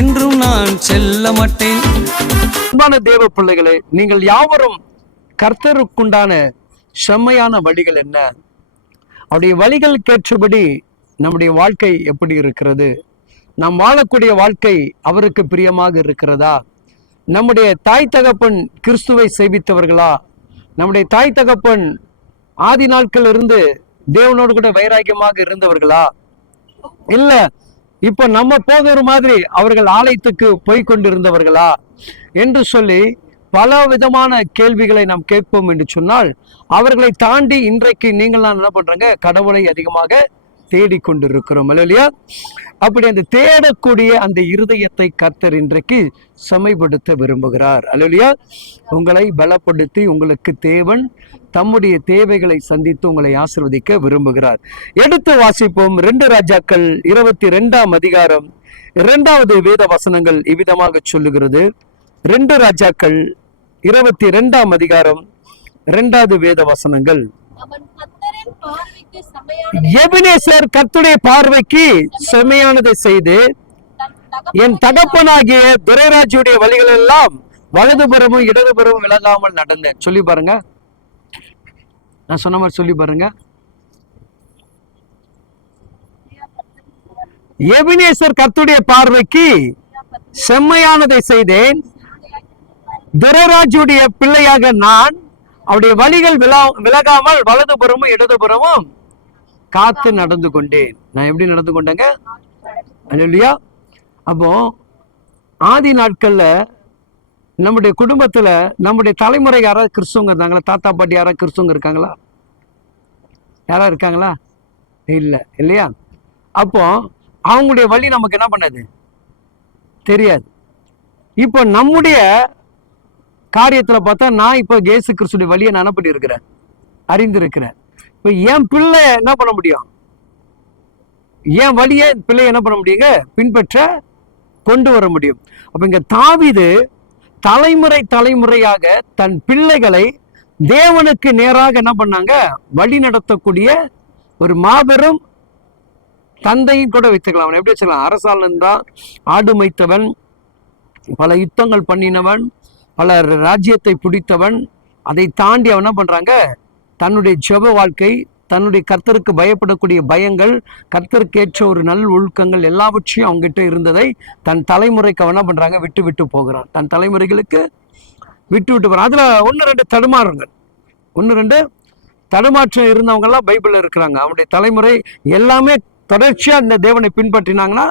என்றும் நான் செல்ல மாட்டேன். அன்பான தேவ பிள்ளைகளே நீங்கள் யாவரும் கர்த்தருக்குண்டான செம்மையான வழிகள் என்ன? அவருடைய வழிகளுக்கேற்றபடி நம்முடைய வாழ்க்கை எப்படி இருக்கிறது? நாம் வாழக்கூடிய வாழ்க்கை அவருக்கு பிரியமாக இருக்கிறதா? நம்முடைய தாய் தகப்பன் கிறிஸ்துவை சேவித்தவர்களா? நம்முடைய தாய் தகப்பன் ஆதி நாட்கள் இருந்து தேவனோடு கூட வைராக்கியமாக இருந்தவர்களா? இல்ல இப்ப நம்ம போகிற மாதிரி அவர்கள் ஆலயத்துக்கு போய் கொண்டிருந்தவர்களா என்று சொல்லி பல விதமான கேள்விகளை நாம் கேட்போம் என்று சொன்னால் அவர்களை தாண்டி இன்றைக்கு நீங்கள் நான் என்ன பண்றங்க? கடவுளை அதிகமாக தேடிக்கொண்டிருக்கிறோம். இல்லையா அப்படி அந்த தேடக்கூடிய அந்த இருதயத்தை கர்த்தர் இன்றைக்கு சமைப்படுத்த விரும்புகிறார். அல்லையா உங்களை பலப்படுத்தி உங்களுக்கு தேவன் தம்முடைய தேவைகளை சந்தித்து உங்களை ஆசிர்வதிக்க விரும்புகிறார். எடுத்து வாசிப்போம் ரெண்டு ராஜாக்கள் இருபத்தி ரெண்டாம் அதிகாரம் இரண்டாவது வேத வசனங்கள் இவ்விதமாக சொல்லுகிறது. ரெண்டு ராஜாக்கள் இருபத்தி ரெண்டாம் அதிகாரம் இரண்டாவது வேத வசனங்கள். எபினேசர் கர்த்துடைய பார்வைக்கு செம்மையானதை செய்து என் தகப்பனாகிய துரைராஜுடைய வழிகள் எல்லாம் வலதுபுறமும் இடதுபுறமும் விலகாமல் நடந்தேன். சொல்லி பாருங்க. நான் சொன்ன மாதிரி சொல்லி பாருங்க. எபினேசர் கர்த்துடைய பார்வைக்கு செம்மையானதை செய்தேன். துரைராஜுடைய பிள்ளையாக நான் அவருடைய வழிகள் விலா விலகாமல் வலதுபுறமும் இடதுபுறமும் காத்து நடந்து கொண்டேன். நான் எப்படி நடந்து கொண்டேங்க? இல்லையா அப்போ ஆதி நாட்கள்ல நம்முடைய குடும்பத்துல நம்முடைய தலைமுறை யாராவது கிறிஸ்துவங்க இருந்தாங்களா? தாத்தா பாட்டி யாராவது கிறிஸ்துவங்க இருக்காங்களா? யாராவது இருக்காங்களா? இல்லை இல்லையா? அப்போ அவங்களுடைய வழி நமக்கு என்ன பண்ணாது? தெரியாது. இப்போ நம்முடைய காரியத்தில் பார்த்தா நான் இப்போ கேசு கிறிஸ்துடைய வழியை நான் என்ன பண்ணியிருக்கிறேன்? அறிந்திருக்கிறேன். இப்போ என் பிள்ளை என்ன பண்ண முடியும்? என் வழியை பிள்ளை என்ன பண்ண முடியுங்க? பின்பற்ற கொண்டு வர முடியும். அப்ப இங்க தாவிது தலைமுறை தலைமுறையாக தன் பிள்ளைகளை தேவனுக்கு நேராக என்ன பண்ணாங்க? வழி நடத்தக்கூடிய ஒரு மாபெரும் தந்தையும் கூட வச்சுக்கலாம் அவன் எப்படி வச்சுக்கலாம்? அரசாளன் தான் ஆடு மைத்தவன் பல யுத்தங்கள் பண்ணினவன் பல ராஜ்யத்தை பிடித்தவன் அதை தாண்டி அவன் என்ன பண்றாங்க? தன்னுடைய ஜெப வாழ்க்கை தன்னுடைய கர்த்தருக்கு பயப்படக்கூடிய பயங்கள் கர்த்தருக்கு ஏற்ற ஒரு நல் ஒழுக்கங்கள் எல்லாவற்றையும் அவங்ககிட்ட இருந்ததை தன் தலைமுறைக்கு அவன் என்ன பண்ணுறாங்க விட்டு விட்டு போகிறான் தன் தலைமுறைகளுக்கு விட்டு விட்டு போகிறான் அதில் ஒன்று ரெண்டு தடுமாறுங்கள். ஒன்று ரெண்டு தடுமாற்றம் இருந்தவங்கெல்லாம் பைபிளில் இருக்கிறாங்க. அவனுடைய தலைமுறை எல்லாமே தொடர்ச்சியாக இந்த தேவனை பின்பற்றினாங்கன்னா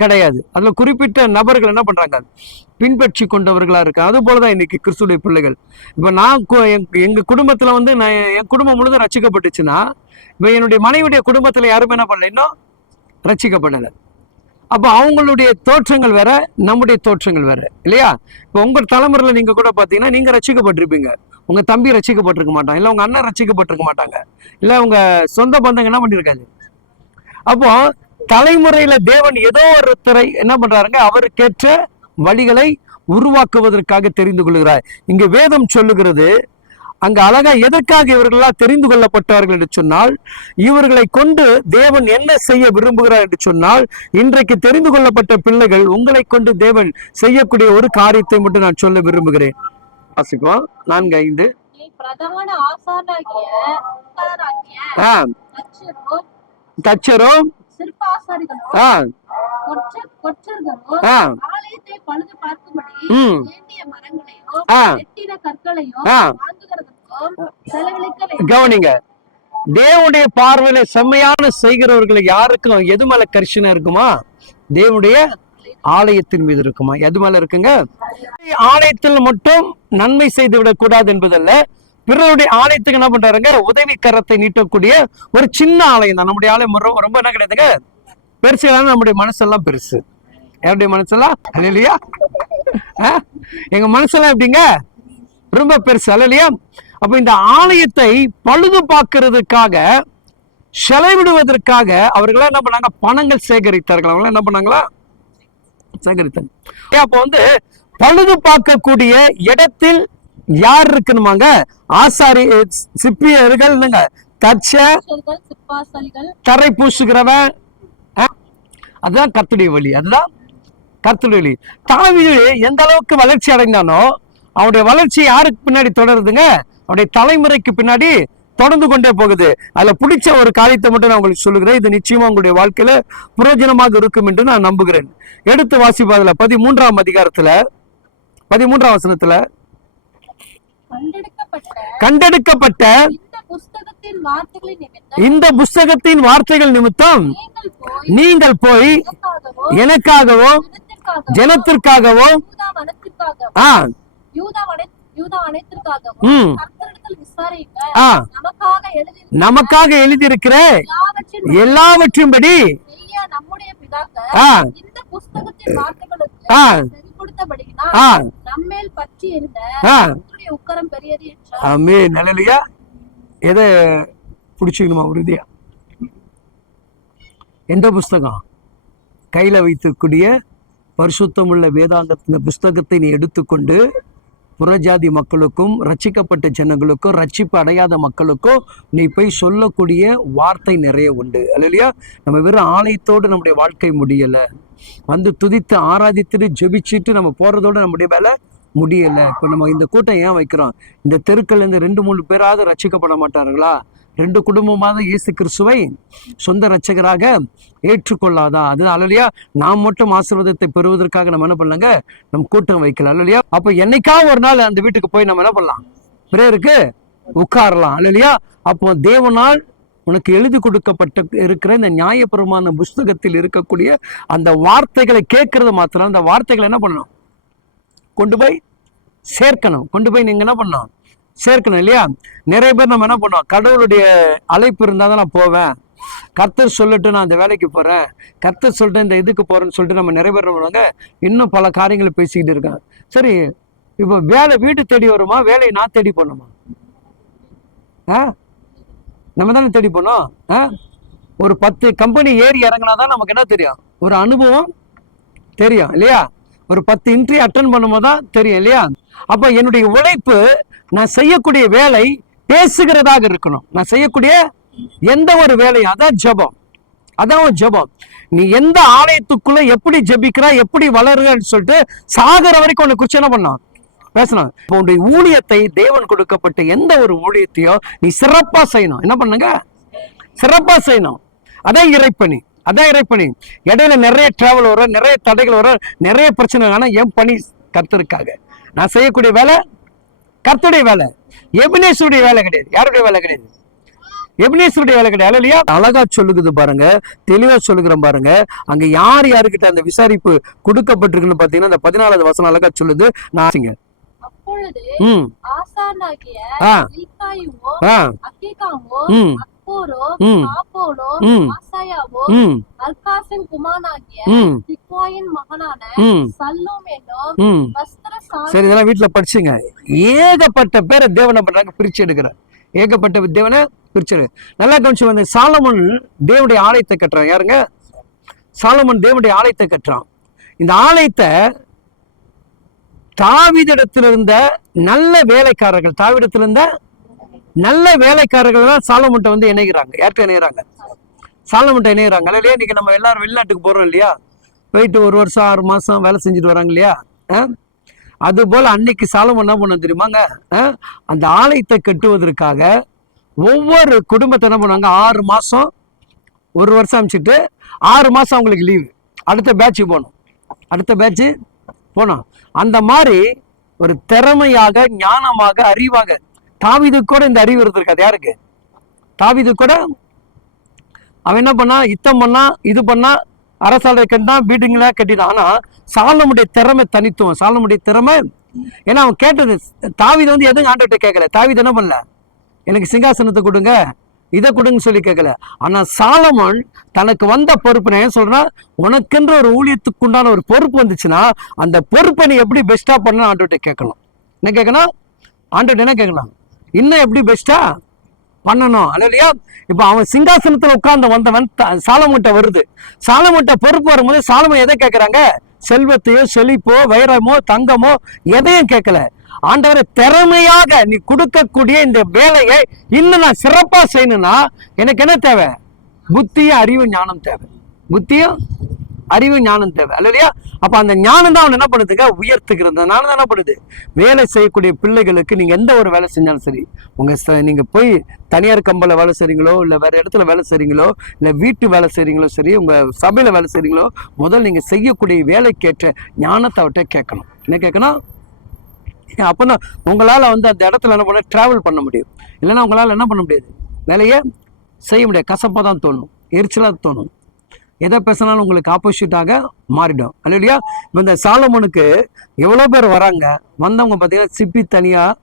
கிடையாது. அதில் குறிப்பிட்ட நபர்கள் என்ன பண்ணுறாங்க பின்பற்றி கொண்டவர்களாக இருக்கு அது போல தான் இன்னைக்கு கிறிஸ்துடைய பிள்ளைகள். இப்போ நான் எங்கள் குடும்பத்தில் வந்து நான் என் குடும்பம் முழுதும் ரசிக்கப்பட்டுச்சுன்னா இப்போ என்னுடைய மனைவியுடைய குடும்பத்தில் யாருமே என்ன பண்ணல இன்னும் ரசிக்கப்படலை. அப்போ அவங்களுடைய தோற்றங்கள் வேற நம்முடைய தோற்றங்கள் வேற இல்லையா? இப்போ உங்கள் தலைமுறையில் நீங்கள் கூட பார்த்தீங்கன்னா நீங்கள் ரசிக்கப்பட்டிருப்பீங்க. உங்கள் தம்பி ரச்சிக்கப்பட்டிருக்க மாட்டாங்க இல்லை உங்கள் அண்ணன் ரச்சிக்கப்பட்டிருக்க மாட்டாங்க இல்லை உங்கள் சொந்த பந்தங்க என்ன பண்ணியிருக்காங்க அப்போது தலைமுறையில தேவன் ஏதோ ஒருத்தரை என்ன பண்றாருங்க? அவருக்கேற்ற வழிகளை உருவாக்குவதற்காக தெரிந்து கொள்கிறார். இங்க வேதம் சொல்லுகிறது அங்க அழகா எதற்காக இவர்களெல்லாம் தெரிந்து கொள்ளப்பட்டார்கள் என்று சொன்னால் இவர்களை கொண்டு தேவன் என்ன செய்ய விரும்புகிறார் என்று சொன்னால் இன்றைக்கு தெரிந்து கொள்ளப்பட்ட பிள்ளைகள் உங்களை கொண்டு தேவன் செய்யக்கூடிய ஒரு காரியத்தை மட்டும் நான் சொல்ல விரும்புகிறேன். வாசிப்போம். நான்கு ஐந்து. உட்காராகிய ஆ. கவனிங்க. தேவனுடைய பார்வையில செம்மையான செய்கிறவர்கள் யாருக்கும் எது மேல கரிசனை இருக்குமா? தேவனுடைய ஆலயத்தின் மீது இருக்குமா? எது மேல இருக்குங்க? ஆலயத்தில் மட்டும் நன்மை செய்து விடக்கூடாது என்பதல்ல. பிறருடைய ஆலயத்துக்கு என்ன பண்றாருங்க? உதவி கரத்தை நீட்டக்கூடிய ஒரு சின்ன ஆலயம் தான். நம்முடைய ஆலயம் ரொம்ப ரொம்ப என்ன கிடையாதுங்க? பெருசு நம்முடைய மனசெல்லாம் பெருசு. யாருடைய மனசெல்லாம் இல்லையா எங்க மனசெல்லாம் எப்படிங்க? ரொம்ப பெருசு இல்லையா அப்ப இந்த ஆலயத்தை பழுது பார்க்கறதுக்காக செலவிடுவதற்காக அவர்களாம் என்ன பண்ணாங்க? பணங்கள் சேகரித்தார்கள். அவங்க என்ன பண்ணாங்களா? சேகரித்தாங்க. அப்போ வந்து பழுது பார்க்கக்கூடிய இடத்தில் யார் இருக்கணுமாங்க? ஆசாரி சிப்பியர்கள் தச்ச தரை பூசுகிறவன்? அதுதான் கத்துடைய வழி. அதுதான் கர்த்தருடைய தாவீது எந்த அளவுக்கு வளர்ச்சி அடைந்தானோ அவனுடைய வளர்ச்சி யாருக்கு பின்னாடி தொடருதுங்க? அவனுடைய தலைமுறைக்கு பின்னாடி தொடர்ந்து கொண்டே போகுது. அதுல பிடிச்ச ஒரு காரியத்தை மட்டும் நான் உங்களுக்கு சொல்லுகிறேன். இது நிச்சயமா உங்களுடைய வாழ்க்கையில புரோஜனமாக இருக்கும் என்று நான் நம்புகிறேன். எடுத்து வாசிப்பதுல பதிமூன்றாம் அதிகாரத்துல பதிமூன்றாம் வசனத்துல கண்டெடுக்கப்பட்ட இந்த புஸ்தகத்தின் வார்த்தைகள் நிமித்தம் நீங்கள் போய் யூதா வனத்திற்காகவும் ஆ நமக்காக எழுதி நமக்காக எழுதியிருக்கிற எல்லாவற்றின் எல்லாவற்றின்படி நம்முடைய கொடுத்தபடியினால் நம்மேல் பற்றி இருந்த ஆ. கர்த்தருடைய உக்கரம் பெரியது என்றார் ஆமே நிலையிலையா எதை பிடிச்சிக்கணுமா உறுதியா? எந்த புஸ்தகம்? கையில வைத்துக்கூடிய பரிசுத்தமுள்ள வேதாந்தத்தின் புஸ்தகத்தை நீ எடுத்துக்கொண்டு புறஜாதி மக்களுக்கும் ரட்சிக்கப்பட்ட ஜனங்களுக்கும் ரட்சிப்பு அடையாத மக்களுக்கும் நீ போய் சொல்லக்கூடிய வார்த்தை நிறைய உண்டு. இல்லையா நம்ம வெறும் ஆலயத்தோடு நம்முடைய வாழ்க்கை முடியலை. வந்து துதித்து ஆராதித்துட்டு ஜெபிச்சுட்டு நம்ம போறதோட நம்முடைய வேலை முடியல. இப்போ நம்ம இந்த கூட்டம் ஏன் வைக்கிறோம்? இந்த தெருக்கள்ல இருந்து ரெண்டு மூணு பேராவது ரட்சிக்கப்பட மாட்டார்களா? ரெண்டு குடும்பமாக இயேசு கிறிஸ்துவை சொந்த ரட்சகராக ஏற்றுக்கொள்ளாதா? அது அல்லையா நாம் மட்டும் ஆசீர்வாதத்தை பெறுவதற்காக நம்ம என்ன பண்ணலாங்க? நம்ம கூட்டம் வைக்கலாம் அல்லையா அப்ப என்னைக்காவது ஒரு நாள் அந்த வீட்டுக்கு போய் நம்ம என்ன பண்ணலாம்? பிரேயருக்கு உட்காரலாம். இல்லையா அப்போ தேவனால் உனக்கு எழுதி கொடுக்கப்பட்ட இருக்கிற இந்த நியாயபுரமான புஸ்தகத்தில் இருக்கக்கூடிய அந்த வார்த்தைகளை கேட்கறது மாத்திரம் அந்த வார்த்தைகளை என்ன பண்ணணும்? கொண்டு போய் சேர்க்கணும். கொண்டு போய் நீங்க என்ன பண்ணணும்? சேர்க்கணும் இல்லையா? நிறைய பேர் நம்ம என்ன பண்ணோம் கடவுளுடைய அழைப்பு இருந்தால் தான் நான் போவேன். கர்த்தர் சொல்லிட்டு நான் அந்த வேலைக்கு போகிறேன் கர்த்தர் சொல்லிட்டு இந்த இதுக்கு போகிறேன்னு சொல்லிட்டு நம்ம நிறைய பேர் பண்ணுவாங்க? இன்னும் பல காரியங்களை பேசிக்கிட்டு இருக்காங்க. சரி இப்போ வேலை வீடு தேடி வருமா? வேலையை நான் தேடி பண்ணுமா ஆ? நம்ம தானே தேடி போனோம்? ஆ? ஒரு பத்து கம்பெனி ஏறி இறங்கினா தான் நமக்கு என்ன தெரியும்? ஒரு அனுபவம் தெரியும் இல்லையா? ஒரு பத்து இன்டர்வியூ அட்டன் பண்ணும்போது தான் தெரியும் இல்லையா? அப்போ என்னுடைய உழைப்பு நான் செய்யக்கூடிய வேலை பேசுகிறதாக இருக்கணும். நான் செய்யக்கூடிய எந்த ஒரு வேலையும் அதான் ஜெபம். அதான் ஒரு ஜெபம். நீ எந்த ஆலயத்துக்குள்ள எப்படி ஜெபிக்கிறா எப்படி வளருன்னு சொல்லிட்டு சாகர வரைக்கும் உன்னை குறிச்சு என்ன பண்ணான் பேசணும் இப்போ உன்னுடைய ஊழியத்தை தேவன் கொடுக்கப்பட்ட எந்த ஒரு ஊழியத்தையோ நீ சிறப்பா செய்யணும். என்ன பண்ணுங்க? சிறப்பா செய்யணும். அதான் இறைப்பணி அதான் இறைப்பணி. இடையில நிறைய டிராவல் வரும் நிறைய தடைகள் வரும் நிறைய பிரச்சனை ஆனால் என் பணி கர்த்தருக்காக. நான் செய்யக்கூடிய வேலை கர்த்தருடைய வேலை. எபினேஸ்வருடைய வேலை கிடையாது. யாருடைய வேலை கிடையாது? எபினேஸ்வருடைய வேலை கிடையாது. இல்லையா அழகா சொல்லுகுது பாருங்க. தெளிவா சொல்லுகிறோம் பாருங்க. அங்க யார் யாருக்கிட்ட அந்த விசாரிப்பு கொடுக்கப்பட்டிருக்குன்னு பாத்தீங்கன்னா அந்த பதினாலாவது வசனம் அழகா சொல்லுது. நான் அப்பொழுது ஆசானாகிய இல்காயுவோ ஆப்போலோ ஆசாயாவோ அல்காசின் திக்வாயின் மகனான சல்லூம் என்னும் வஸ்திர சரி இதெல்லாம் வீட்டுல படிச்சுங்க. ஏகப்பட்ட பேரை தேவனை பண்றாங்க பிரிச்சு எடுக்கிறார் ஏகப்பட்ட தேவனை பிரிச்சு எடு. நல்லா கவனிச்சு வந்து சாலமன் தேவனுடைய ஆலயத்தை கட்டுறான். யாருங்க? சாலமன் தேவனுடைய ஆலயத்தை கட்டுறான். இந்த ஆலயத்தை தாவிதிடத்தில் இருந்த நல்ல வேலைக்காரர்கள் தாவிடத்தில் இருந்த நல்ல வேலைக்காரர்கள் தான் சாலமுட்டை வந்து இணைகிறாங்க. யார்கிட்ட இணைகிறாங்க? சாலமுட்டை இணைகிறாங்க. இல்லையா இன்னைக்கு நம்ம எல்லாரும் வெளிநாட்டுக்கு போகிறோம் இல்லையா? போயிட்டு ஒரு வருஷம் ஆறு மாதம் வேலை செஞ்சுட்டு வராங்க இல்லையா? ஆ? அது அன்னைக்கு சாலமன் என்ன பண்ண தெரியுமாங்க? ஆ? அந்த ஆலயத்தை கட்டுவதற்காக ஒவ்வொரு குடும்பத்தை என்ன பண்ணுவாங்க? ஆறு மாதம் ஒரு வருஷம் அமைச்சிட்டு ஆறு மாதம் அவங்களுக்கு லீவு அடுத்த பேட்சுக்கு போகணும். அடுத்த பேட்ச்சு போனோம் அந்த மாதிரி ஒரு திறமையாக ஞானமாக அறிவாக தாவிது கூட இந்த அறிவு இருந்திருக்காது. யாருக்கு? தாவிது கூட அவன் என்ன பண்ணா இத்தம் பண்ணா இது பண்ணா அரசாலை கட்டினா வீடுங்களா கட்டினான் ஆனா சாலமுடைய திறமை தனித்துவம் சாலமுடைய திறமை ஏன்னா அவன் கேட்டது தாவிதை வந்து எதுவும் ஆண்டவர்கிட்ட கேட்கல? தாவிதை என்ன பண்ணல? எனக்கு சிங்காசனத்தை கொடுங்க. இதை கொடுங்கன்னு சொல்லி கேட்கல. ஆனால் சாலமோன் தனக்கு வந்த பொறுப்பு நான் ஏன் சொல்கிறேன் உனக்கென்ற ஒரு ஊழியத்துக்கு உண்டான ஒரு பொறுப்பு வந்துச்சுன்னா அந்த பொறுப்பை நீ எப்படி பெஸ்ட்டாக பண்ணணும் ஆண்டவர்கிட்ட கேட்கணும். என்ன கேட்கணும்? ஆண்டவர்கிட்ட என்ன கேட்கணும்? இன்னும் எப்படி பெஸ்ட்டாக பண்ணணும்? இல்லையா இப்போ அவன் சிங்காசனத்தில் உட்கார்ந்து வந்தவன் த- சாலமோன்ட்ட வருது. சாலமோன்ட்ட பொறுப்பு வரும்போது சாலமன் எதை கேட்குறாங்க? செல்வத்தையோ செழிப்போ வைரமோ தங்கமோ எதையும் கேட்கல. ஆண்டவரை திறமையாக நீ கொடுக்கக்கூடிய இந்த வேலையை இன்னும் நான் சிறப்பா செய்யணும்னா எனக்கு என்ன தேவை? புத்தியும் அறிவு ஞானம் தேவை. புத்தியும் அறிவு ஞானம் தேவை. இல்லையா? அப்ப அந்த ஞானம் தான் அவன் என்ன பண்ணுதுங்க? உயர்த்துக்கிறது அந்த ஞானம் தான் என்ன பண்ணுது? வேலை செய்யக்கூடிய பிள்ளைகளுக்கு நீங்க எந்த ஒரு வேலை செஞ்சாலும் சரி உங்க ச- நீங்க போய் தனியார் கம்பல வேலை செய்றீங்களோ இல்ல வேற இடத்துல வேலை செய்றீங்களோ இல்ல வீட்டு வேலை செய்றீங்களோ சரி உங்க சபையில வேலை செய்றீங்களோ முதல்ல நீங்க செய்யக்கூடிய வேலைக்கேற்ற ஞானத்தை அவர்கிட்ட கேட்கணும். என்ன கேட்கணும்? அப்போனா உங்களால் வந்து அந்த இடத்துல என்ன பண்ண ட்ராவல் பண்ண முடியும். இல்லைன்னா உங்களால் என்ன பண்ண முடியாது? வேலையை செய்ய முடியாது. கசப்பாக தான் தோணும். எரிச்சலாக தோணும். எதை பேசினாலும் உங்களுக்கு ஆப்போசிட்டாக மாறிடும். இல்லையா? இப்போ இந்த சாலமனுக்கு எவ்வளோ பேர் வராங்க? வந்தவங்க பார்த்தீங்கன்னா சிப்பி தனியாக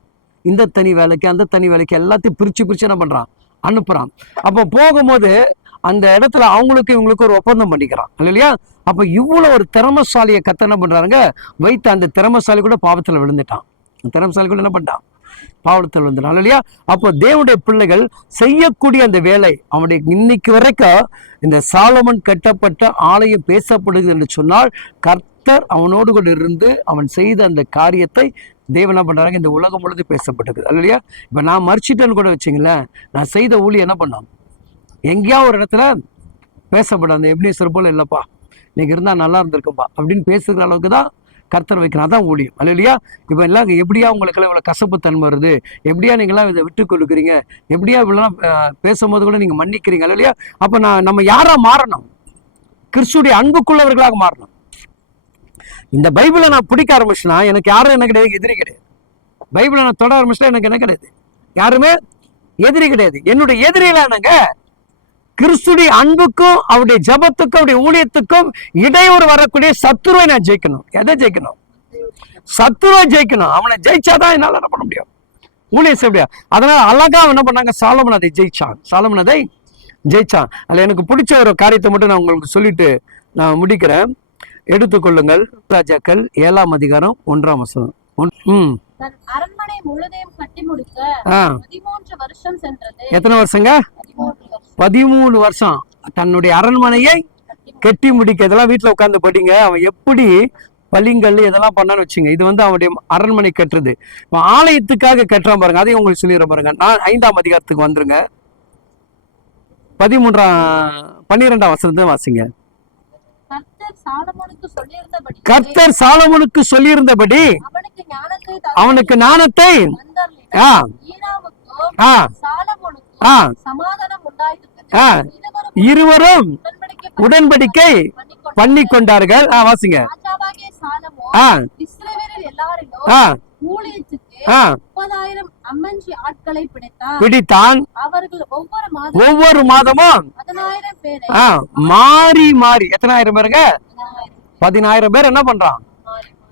இந்த தனி வேலைக்கு அந்த தனி வேலைக்கு எல்லாத்தையும் பிரித்து பிரித்து என்ன பண்ணுறான் அனுப்புகிறான் அப்போ போகும்போது அந்த இடத்துல அவங்களுக்கு இவங்களுக்கு ஒரு ஒப்பந்தம் பண்ணிக்கிறான். இல்லையா? அப்போ இவ்வளோ ஒரு திறமசாலியை கத்த என்ன பண்ணுறாங்க வைத்து அந்த திறமசாலி கூட பாவத்தில் விழுந்துட்டான். அந்த திறமசாலி என்ன பண்ணிட்டான் பாவத்தில் வந்துடும் இல்லையா அப்போ தேவனுடைய பிள்ளைகள் செய்யக்கூடிய அந்த வேலை அவனுடைய இன்னைக்கு வரைக்கும் இந்த சாலமன் கட்டப்பட்ட ஆலயம் பேசப்படுகிறது என்று சொன்னால் கர்த்தர் அவனோடு கூட இருந்து அவன் செய்த அந்த காரியத்தை தேவன் என்ன பண்ணுறாங்க இந்த உலகம் முழுது பேசப்பட்டது இல்லையா இப்போ நான் மறிச்சிட்டேன்னு கூட வச்சிங்களேன் நான் செய்த ஊழி என்ன பண்ணோம்? எங்கேயா ஒரு இடத்துல பேசப்படும் அந்த எப்னீஸ்வர போல இல்லைப்பா இன்னைக்கு இருந்தால் நல்லா இருந்திருக்கும்பா அப்படின்னு பேசுகிற அளவுக்கு தான் கர்த்தர் வைக்கணும் அதான் ஊழியம். அல்ல இல்லையா இப்போ எல்லாம் எப்படியா உங்களுக்கெல்லாம் இவ்வளோ கசப்பு தன்மை வருது? எப்படியா நீங்களாம் இதை விட்டு கொடுக்குறீங்க எப்படியா இவ்வளோலாம் பேசும்போது கூட நீங்கள் மன்னிக்கிறீங்க? அல்ல இல்லையா அப்போ நான் நம்ம யாரா மாறணும்? கிறிஸ்துடைய அன்புக்குள்ளவர்களாக மாறணும். இந்த பைபிளை நான் பிடிக்க ஆரம்பிச்சுனா எனக்கு யாரும் என்ன கிடையாது? எதிரி கிடையாது. பைபிளை நான் தொட ஆரம்பிச்சுனா எனக்கு என்ன கிடையாது? யாருமே? எதிரி கிடையாது. என்னுடைய எதிரியில் என்னங்க கிறிஸ்துடைய அன்புக்கும் அவருடைய ஜபத்துக்கும் அவருடைய ஊழியத்துக்கும் இடையூறு வரக்கூடிய சத்துருவை நான் ஜெயிக்கணும். எதை ஜெயிக்கணும்? சத்துருவை ஜெயிக்கணும். அவனை ஜெயிச்சாதான் என்னால என்ன பண்ண முடியும்? ஊழியம் செய்ய முடியாது. அதனால அழகா என்ன பண்ணாங்க? சாலமன் அதை ஜெயிச்சான். சாலமன் அதை ஜெயிச்சான். அதுல எனக்கு பிடிச்ச ஒரு காரியத்தை மட்டும் நான் உங்களுக்கு சொல்லிட்டு நான் முடிக்கிறேன். எடுத்துக்கொள்ளுங்கள். ராஜாக்கள் ஏழாம் அதிகாரம் ஒன்றாம் வசனம். ஒன்- ம். தன் அரண்மனை முழுதையும் கட்டி முடிக்க பதிமூன்று வருஷம் சென்றது. எத்தனை வருஷங்க? பதிமூணு வருஷம். தன்னுடைய அரண்மனையை கட்டி முடிக்க. இதெல்லாம் வீட்டில் உட்காந்து படிங்க. அவன் எப்படி பளிங்கல் இதெல்லாம் பண்ணான்னு வச்சுங்க. இது வந்து அவனுடைய அரண்மனை கட்டுறது. இப்போ ஆலயத்துக்காக கட்டுறான் பாருங்க. அதையும் உங்களுக்கு சொல்லிடுறேன் பாருங்க. நான் ஐந்தாம் அதிகாரத்துக்கு வந்துருங்க. பதிமூன்றாம் பன்னிரெண்டாம் வசனத்தை வாசிங்க. கர்த்தர் சாலமோனுக்கு சொல்லியிருந்தபடி அவனுக்கு ஞானத்தை இருவரும் உடன்படிக்கை. பண்ணி கொண்டார்கள் வாசிங்க. ஆ. பிடித்தான். ஒவ்வொரு மாதம் ஒவ்வொரு மாதமும் மாறி மாறி. எத்தனாயிரம் பேருங்க? பதினாயிரம். பேர் என்ன பண்றான்.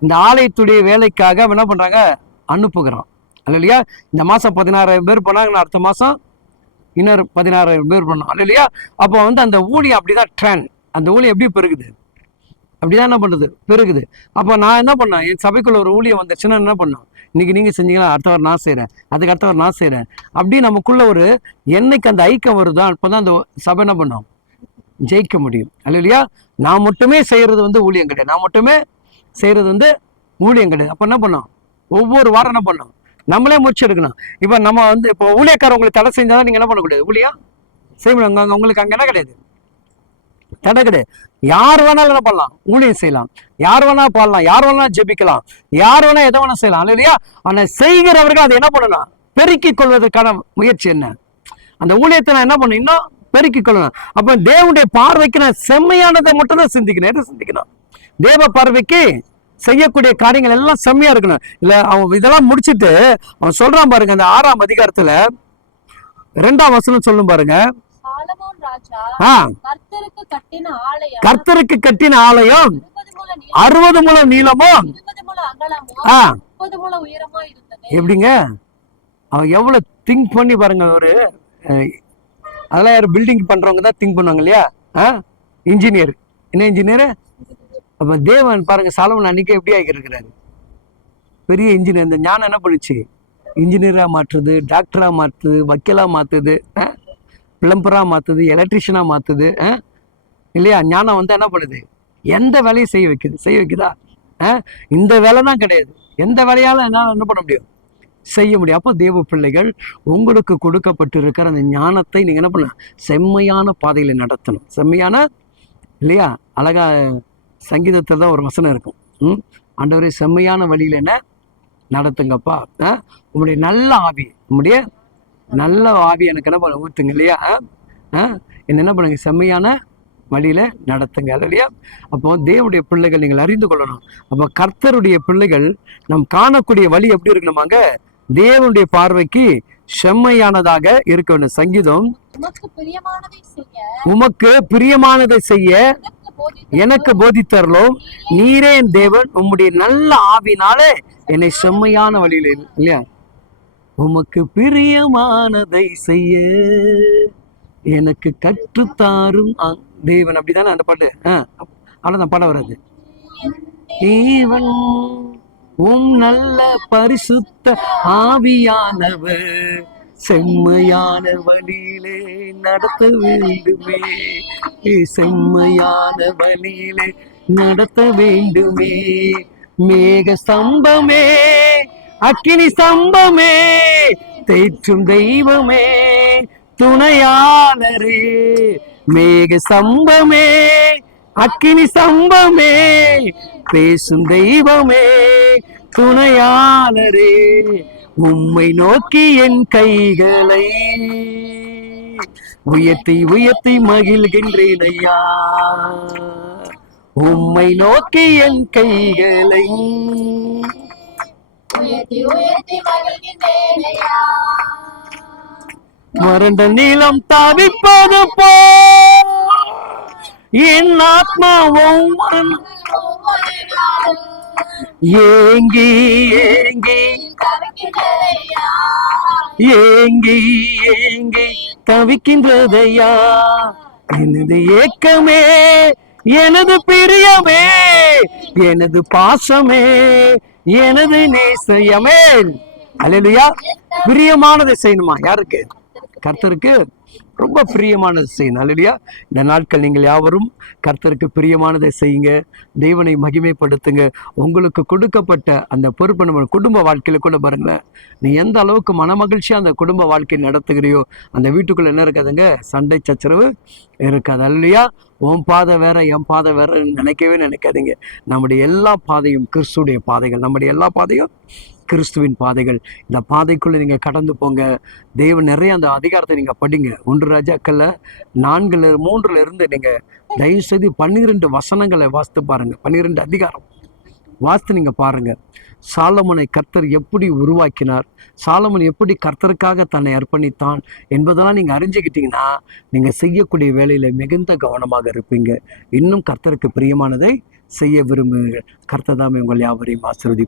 இந்த ஆலயத்துடைய வேலைக்காக என்ன பண்றாங்க? அனுப்புகிறான். இல்லையா இந்த மாசம் பதினாறாயிரம் பேர் போனாங்கன்னா அடுத்த மாசம் இன்னொரு பதினாறாயிரம் பேர் பண்ணோம் இல்லையா அப்போ வந்து அந்த ஊழியம் அப்படிதான் ட்ரெண்ட் அந்த ஊழியம் எப்படி பெருகுது? அப்படிதான் என்ன பண்ணுது? பெருகுது. அப்போ நான் என்ன பண்ணேன்? என் சபைக்குள்ள ஒரு ஊழியம் வந்துச்சுன்னா என்ன பண்ணேன்? இன்னைக்கு நீங்க செஞ்சீங்களா? அடுத்தவர் நான் செய்கிறேன் அதுக்கு அடுத்தவர் நான் செய்கிறேன் அப்படி நமக்குள்ள ஒரு என்னைக்கு அந்த ஐக்கியம் வருதோ அப்பதான் அந்த சபை என்ன பண்ணும்? ஜெயிக்க முடியும். இல்லையா நான் மட்டுமே செய்யறது வந்து ஊழியம் கிடையாது. நான் மட்டுமே செய்யறது வந்து ஊழியம் கிடையாது. அப்போ என்ன பண்ணோம்? ஒவ்வொரு வாரம் என்ன பண்ணோம்? நம்மளே முயற்சி எடுக்கணும். இப்போ நம்ம வந்து இப்போ ஊழியக்காரர் உங்களுக்கு தடை செஞ்சாதான் நீங்க என்ன பண்ணக்கூடாது ஊழியா? செய்ய முடியும். உங்களுக்கு அங்கே என்ன கிடையாது? தடை கிடையாது. யார் வேணாலும் என்ன பண்ணலாம். ஊழியம் செய்யலாம். யார் வேணா பாடலாம். யார் வேணா ஜெபிக்கலாம். யார் வேணா எதை வேணா செய்யலாம். இல்லையா? ஆனால் செய்கிறவர்கள் அதை என்ன பண்ணணும்? பெருக்கிக் கொள்வதற்கான முயற்சி என்ன? அந்த ஊழியத்தை நான் என்ன பண்ணணும்? இன்னும் பெருக்கிக் கொள்ளணும். அப்போ தேவனுடைய பார்வைக்கு நான் செம்மையானதை மட்டும் தான் சிந்திக்கணும். எதை சிந்திக்கணும்? தேவ பார்வைக்கு செய்யக்கூடிய காரியங்கள் எல்லாம் செம்மையா இருக்கணும். இல்ல அவன் இதெல்லாம் முடிச்சிட்டு அவன் சொல்றான் பாருங்க அந்த ஆறாம் அதிகாரத்துல ரெண்டாம் வசனம் சொல்லும் பாருங்க. கர்த்தருக்கு கட்டின ஆலயம் அறுபது முழ நீளமும். எப்படிங்க? அவன் எவ்வளவு திங்க் பண்ணி பாருங்க ஒரு அதெல்லாம் யார் பில்டிங் பண்றவங்க தான் திங்க் பண்ணுவாங்க இல்லையா? இன்ஜினியர் என்ன இன்ஜினியர் அப்ப தேவன் பாருங்க சாலமன் அன்னைக்கு எப்படி ஆகியிருக்கிறாரு? பெரிய இன்ஜினியர் இந்த ஞானம் என்ன பண்ணுச்சு? இன்ஜினியராக மாற்றுது டாக்டராக மாற்றுது வக்கீலாக மாற்றுது பிளம்பராக மாற்றுது எலக்ட்ரிஷியனாக மாற்றுது இல்லையா? ஞானம் வந்து என்ன பண்ணுது? எந்த வேலையும் செய்ய வைக்குது. செய்ய வைக்குதா? ஆ? இந்த வேலை தான் கிடையாது. எந்த வேலையால் என்னால் என்ன பண்ண முடியும்? செய்ய முடியும். அப்போ தேவ பிள்ளைகள் உங்களுக்கு கொடுக்கப்பட்டு இருக்கிற அந்த ஞானத்தை நீங்கள் என்ன பண்ண செம்மையான பாதையில் நடத்தணும். செம்மையான இல்லையா? அழகா சங்கீதத்தில் தான் ஒரு வசனம் இருக்கும். ம்? ஆண்டவரே செம்மையான வழியில் என்ன? நடத்துங்கப்பா. ஆ? நல்ல ஆவி உங்களுடைய நல்ல ஆவி எனக்கு என்ன பண்ண ஊற்றுங்க இல்லையா? என்ன என்ன பண்ணுங்க செம்மையான வழியில நடத்துங்க இல்லையா? அப்போ தேவனுடைய பிள்ளைகள் நீங்கள் அறிந்து கொள்ளணும். அப்போ கர்த்தருடைய பிள்ளைகள் நாம் காணக்கூடிய வழி எப்படி இருக்கணுமாங்க? தேவனுடைய பார்வைக்கு செம்மையானதாக இருக்க வேண்டும். சங்கீதம் உமக்கு பிரியமானதை செய்ய எனக்கு போதித்து எனக்கு போதித்தரலும் நீரே என் தேவன் உம்முடைய நல்ல ஆவினாலே என்னை செம்மையான வழியில இல்லையா? உமக்கு பிரியமானதை செய்ய எனக்கு கற்றுத்தாரும் தேவன் அப்படிதானே அந்த பாட்டு? அவ்வளோதான் பாட வராது. தேவன் உம் நல்ல பரிசுத்த ஆவியானவர் செம்மையான வழியிலே நடத்த வேண்டுமே. செம்மையான வழியிலே நடத்த வேண்டுமே. மேக ஸ்தம்பமே அக்கினி சம்பமே தேற்றும் தெய்வமே துணையாளரே. மேக சம்பமே அக்கினி சம்பமே பேசும் தெய்வமே துணையாளரே. உம்மை நோக்கி என் கைகளை உயர்த்தி உயர்த்தி மகிழ்கின்றேன் ஐயா. உம்மை நோக்கி என் கைகளை உயர்த்தி உயர்த்தி மகிழ்கின்றேனையா வறண்ட நீளம் தவிப்பது போ என் ஆத்மாவும் ஒவ்வொரு ஏங்கி ஏங்கி ஏங்கி ஏங்கி தவிக்கின்றதையா? எனது ஏக்கமே எனது பிரியமே எனது பாசமே எனது நேசயமே. அல்லையா பிரியமானதை செய்யணுமா? யாருக்கு? கர்த்தருக்கு. ரொம்ப பிரியமானதை செய்யணும் இல்லையா இந்த நாட்கள் நீங்கள் யாவரும் கர்த்தருக்கு பிரியமானதை செய்யுங்க. தெய்வனை மகிமைப்படுத்துங்க. உங்களுக்கு கொடுக்கப்பட்ட அந்த பொறுப்பு நம்ம குடும்ப வாழ்க்கையில் கூட பாருங்களேன். நீ எந்த அளவுக்கு மனமகிழ்ச்சியாக அந்த குடும்ப வாழ்க்கையை நடத்துகிறியோ அந்த வீட்டுக்குள்ளே என்ன இருக்காதுங்க? சண்டை சச்சரவு இருக்காது. அல்லையா உன் பாதை வேற என் பாதை வேற நினைக்கவே நினைக்காதீங்க. நம்முடைய எல்லா பாதையும் கிறிஸ்துடைய பாதைகள். நம்முடைய எல்லா பாதையும் கிறிஸ்துவின் பாதைகள். இந்த பாதைக்குள்ளே நீங்கள் கடந்து போங்க. தெய்வம் நிறைய அந்த அதிகாரத்தை நீங்கள் படிங்க. ஒன்று ராஜாக்கள்ல நான்குல மூன்றுல இருந்து நீங்கள் தயவுசெய்து பன்னிரெண்டு வசனங்களை வாசித்து பாருங்கள் பன்னிரெண்டு அதிகாரம். வாசித்து நீங்கள் பாருங்கள் சாலமனை கர்த்தர் எப்படி உருவாக்கினார்? சாலமன் எப்படி கர்த்தருக்காக தன்னை அர்ப்பணித்தான் என்பதெல்லாம் நீங்கள் அறிஞ்சுக்கிட்டீங்கன்னா நீங்கள் செய்யக்கூடிய வேலையில் மிகுந்த கவனமாக இருப்பீங்க. இன்னும் கர்த்தருக்கு பிரியமானதை செய்ய விரும்புங்கள் கர்த்தர் தாமே உங்கள் யாவரையும் ஆசிர்வதி